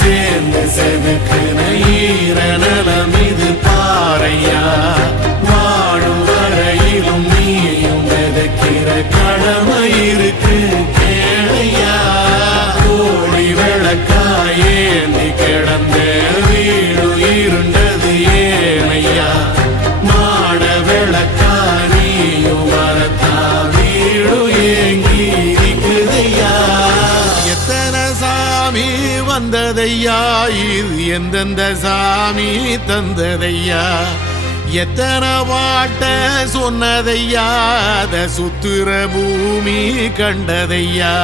சேர்ந்து செதுக்குன ஈர நலம் இது பாறையா. வாழும் வரையிலும் நீயும் விதைக்கிற கடமை இருக்கு கேளையா. கோழி விளக்காயேந்தி கிடந்த வீடு இருண்டது ஏனையா. மாட விளக்கா நீயும் வரத்தா வீடு ஏங்கி இருக்குதையா. எத்தனை சாமி வந்ததையா, இது எந்தெந்த சாமி தந்ததையா. எத்தனை பாட்ட சொன்னதையா, அத சுத்துற பூமி கண்டதையா.